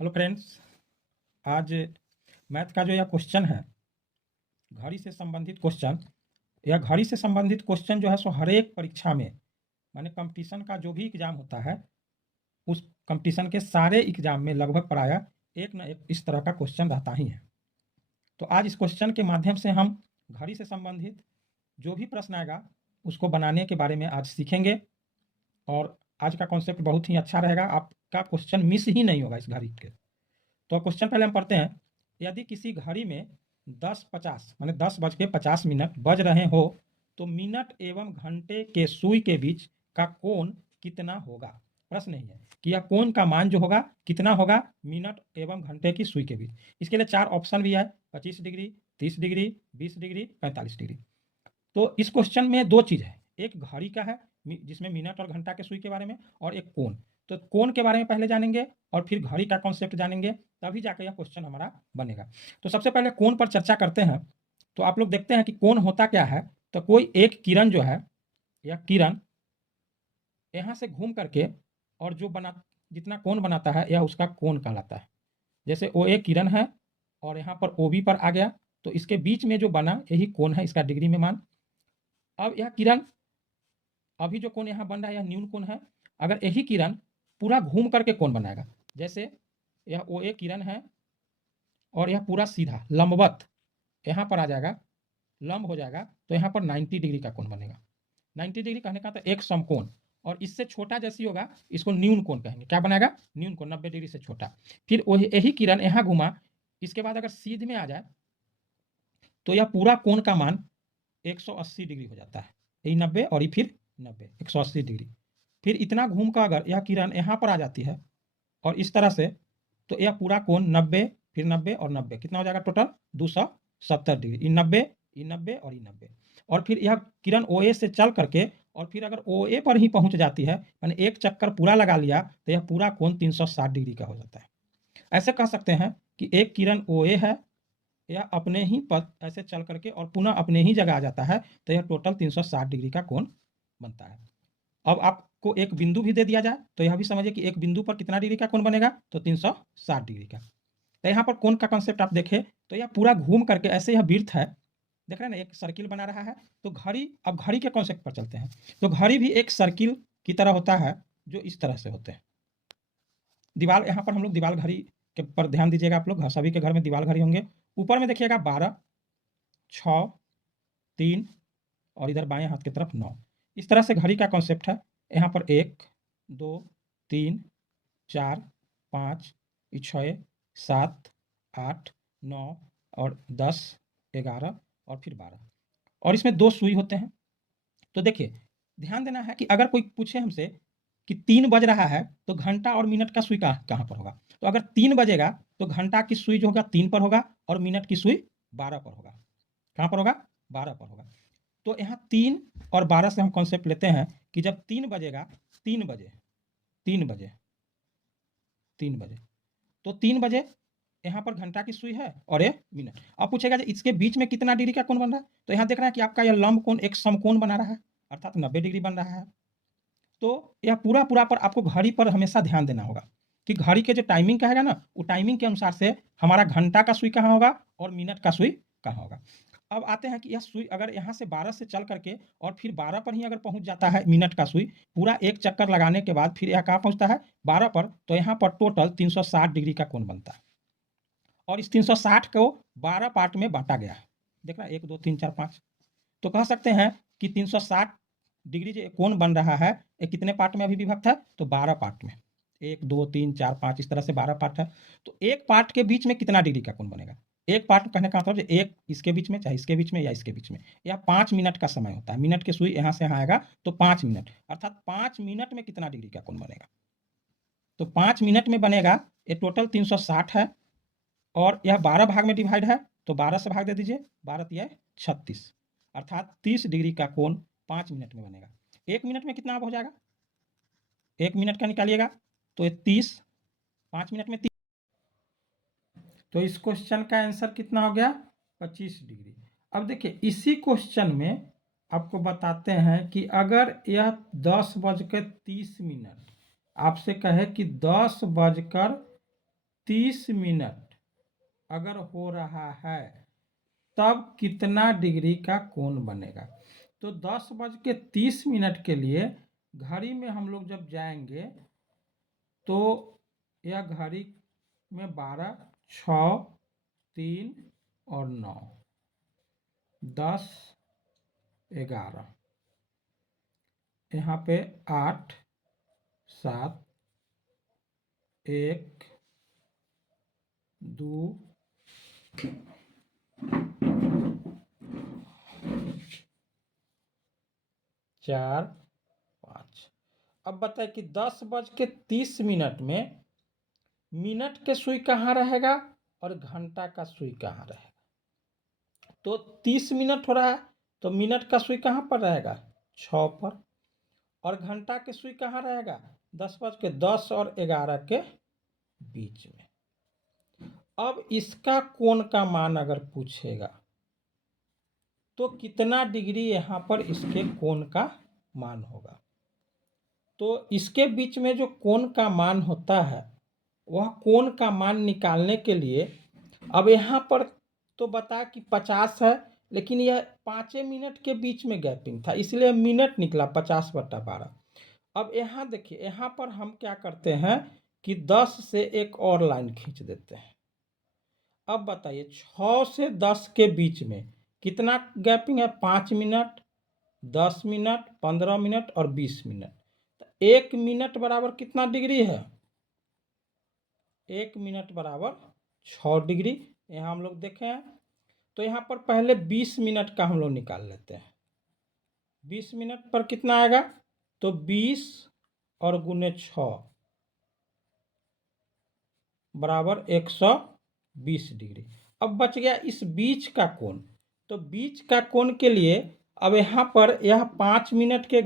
Hello friends. आज math का जो यह क्वेश्चन है, घड़ी से संबंधित क्वेश्चन, यह घड़ी से संबंधित क्वेश्चन जो है सो हर एक परीक्षा में, माने कंपटीशन का जो भी एग्जाम होता है उस कंपटीशन के सारे एग्जाम में लगभग प्रायः एक न एक इस तरह का क्वेश्चन रहता ही है। तो आज इस क्वेश्चन के माध्यम से हम घड़ी से संबंधित जो भी प्रश्न आएगा उसको बनाने के बारे में आज सीखेंगे और आज का कॉन्सेप्ट बहुत ही अच्छा रहेगा, आपका क्वेश्चन मिस ही नहीं होगा इस घड़ी के। तो क्वेश्चन पहले हम पढ़ते हैं। यदि किसी घड़ी में 10:50 माने 10:50 बज रहे हो तो मिनट एवं घंटे के सुई के बीच का कोण कितना होगा। प्रश्न नहीं है कि यह कोण का मान जो होगा कितना होगा मिनट एवं घंटे की सुई के बीच। इसके लिए 4 ऑप्शन भी है, 25 डिग्री, 30 डिग्री, 20 डिग्री, 45 डिग्री। तो इस क्वेश्चन में दो चीज़ है, एक घड़ी का है जिसमें मिनट और घंटा के सुई के बारे में, और एक कोण। तो कोण के बारे में पहले जानेंगे और फिर घड़ी का कॉन्सेप्ट जानेंगे, तभी जाकर यह क्वेश्चन हमारा बनेगा। तो सबसे पहले कोण पर चर्चा करते हैं। तो आप लोग देखते हैं कि कोण होता क्या है। तो कोई एक किरण जो है, यह किरण यहाँ से घूम करके और जो बना जितना कोण बनाता है यह उसका कोण कहलाता है। जैसे ओ ए किरण है और यहाँ पर ओ बी पर आ गया, तो इसके बीच में जो बना यही कोण है, इसका डिग्री में मान। अब यह किरण, अभी जो कोण यहाँ बन रहा है यह न्यून कोण है। अगर यही किरण पूरा घूम करके कोण बनाएगा, जैसे यह ओ ए किरण है और यह पूरा सीधा लंबवत यहाँ पर आ जाएगा, लंब हो जाएगा, तो यहाँ पर 90 डिग्री का कोण बनेगा। 90 डिग्री कहने का तो एक समकोण, और इससे छोटा जैसी होगा इसको न्यून कोण कहेंगे। क्या बनाएगा? न्यून कोण, 90 डिग्री से छोटा। फिर यही किरण यहाँ घुमा, इसके बाद अगर सीध में आ जाए तो यह पूरा कोण का मान 180 डिग्री हो जाता है। यही 90 और ये फिर 90, 180 डिग्री। फिर इतना घूम कर अगर यह किरण यहाँ पर आ जाती है और इस तरह से, तो यह पूरा कोण 90, फिर 90 और 90 कितना हो जाएगा टोटल? 270 डिग्री। 90, 90 और 90। और फिर यह किरण ओ ए से चल करके और फिर अगर ओ ए पर ही पहुंच जाती है, यानी एक चक्कर पूरा लगा लिया, तो यह पूरा कोण 360 डिग्री का हो जाता है। ऐसे कह सकते हैं कि एक किरण ओ ए है, यह अपने ही पथ ऐसे चल करके और पुनः अपने ही जगह आ जाता है, तो यह टोटल 360 डिग्री का कोण बनता है। अब आपको एक बिंदु भी दे दिया जाए तो यह भी समझिए कि एक बिंदु पर कितना डिग्री का कोण बनेगा, तो 360 डिग्री का। तो यहाँ पर कोण का कॉन्सेप्ट आप देखें तो यह पूरा घूम करके ऐसे यह वृत्त है, देख रहे हैं ना, एक सर्किल बना रहा है। तो घड़ी, अब घड़ी के कॉन्सेप्ट पर चलते हैं। तो घड़ी भी एक सर्किल की तरह होता है जो इस तरह से होते हैं। दीवार, यहाँ पर हम लोग दीवार घड़ी के पर ध्यान दीजिएगा, आप लोग सभी के घर में दीवार घड़ी होंगे। ऊपर में देखिएगा 12, 6, 3 और इधर बाएं हाथ की तरफ 9। इस तरह से घड़ी का कॉन्सेप्ट है। यहाँ पर 1, 2, 3, 4, 5, 6, 7, 8, 9 और 10, 11 और फिर 12, और इसमें 2 सुई होते हैं। तो देखिए, ध्यान देना है कि अगर कोई पूछे हमसे कि 3 बज रहा है तो घंटा और मिनट का सुई कहाँ पर होगा। तो अगर 3 बजेगा तो घंटा की सुई जो होगा 3 पर होगा और मिनट की सुई 12 पर होगा। कहाँ पर होगा? 12 पर होगा। तो यहाँ 3 और 12 से हम कॉन्सेप्ट लेते हैं कि जब 3 बजेगा, 3 बजे, 3 बजे, 3 बजे, तो 3 बजे यहाँ पर घंटा की सुई है और ये मिनट। अब पूछेगा कि इसके बीच में कितना डिग्री का कोण बन रहा है, तो यहाँ देख रहा है कि आपका यह लंब कोण एक समकोण बना रहा है, अर्थात 90 डिग्री बन रहा है। तो यह पूरा पूरा पर आपको घड़ी पर हमेशा ध्यान देना होगा कि घड़ी के जो टाइमिंग कहेगा ना, वो टाइमिंग के अनुसार से हमारा घंटा का सुई कहाँ होगा और मिनट का सुई कहाँ होगा। अब आते हैं कि यह सुई अगर यहाँ से 12 से चल करके और फिर 12 पर ही अगर पहुंच जाता है मिनट का सुई, पूरा एक चक्कर लगाने के बाद फिर यह कहाँ पहुंचता है? 12 पर। तो यहाँ पर टोटल 360 डिग्री का कोण बनता है, और इस 360 को 12 पार्ट में बांटा गया है। देख रहा है, 1, 2, 3, 4, 5। तो कह सकते हैं कि 360 डिग्री जो कोण बन रहा है ये कितने पार्ट में अभी विभक्त है? तो 12 पार्ट में। 1, 2, 3, 4, 5 इस तरह से 12 पार्ट है। तो एक पार्ट के बीच में कितना डिग्री का कोण बनेगा? एक पार्ट कहने का मतलब एक इसके बीच में, चाहे इसके बीच में या इसके बीच में, या 5 मिनट का समय होता है। मिनट की सुई यहाँ से यहाँ आएगा तो 5 मिनट, अर्थात 5 मिनट में कितना डिग्री का कोण बनेगा? तो 5 मिनट में बनेगा, ये टोटल 360 है और यह 12 भाग में डिवाइड है, तो 12 से भाग दे दीजिए, 12 तिया 36, अर्थात 30 डिग्री का कोण 5 मिनट में बनेगा। 1 मिनट में कितना हो जाएगा? 1 मिनट का निकालिएगा तो 30, 5 मिनट में 30, तो इस क्वेश्चन का आंसर कितना हो गया? 25 डिग्री। अब देखिए, इसी क्वेश्चन में आपको बताते हैं कि अगर यह 10:30 आपसे कहे कि 10:30 30 मिनट अगर हो रहा है तब कितना डिग्री का कोण बनेगा। तो 10:30 के लिए घड़ी में हम लोग जब जाएंगे तो यह घड़ी में 12, 6, 3 और 9, 10, 11, यहाँ पे 8, 7, 1, 2, 4, 5। अब बताए कि 10:30 में मिनट के सुई कहाँ रहेगा और घंटा का सुई कहाँ रहेगा। तो 30 मिनट हो रहा है तो मिनट का सुई कहाँ पर रहेगा, 6 पर, और घंटा के सुई कहाँ रहेगा, 10:10 और 11 के बीच में। अब इसका कोण का मान अगर पूछेगा तो कितना डिग्री यहाँ पर इसके कोण का मान होगा। तो इसके बीच में जो कोण का मान होता है वह कोण का मान निकालने के लिए अब यहाँ पर तो बता कि 50 है, लेकिन यह 5 मिनट के बीच में गैपिंग था इसलिए मिनट निकला 50/12। अब यहाँ देखिए, यहाँ पर हम क्या करते हैं कि 10 से एक और लाइन खींच देते हैं। अब बताइए 6 से 10 के बीच में कितना गैपिंग है, 5 मिनट, 10 मिनट, 15 मिनट और 20 मिनट। तो 1 मिनट बराबर कितना डिग्री है, 1 मिनट बराबर 6 डिग्री। यहाँ हम लोग देखें हैं तो यहाँ पर पहले 20 मिनट का हम लोग निकाल लेते हैं। 20 मिनट पर कितना आएगा, तो 20 और गुने 6 बराबर 120 डिग्री। अब बच गया इस बीच का कोण। तो बीच का कोण के लिए अब यहाँ पर यह 5 मिनट के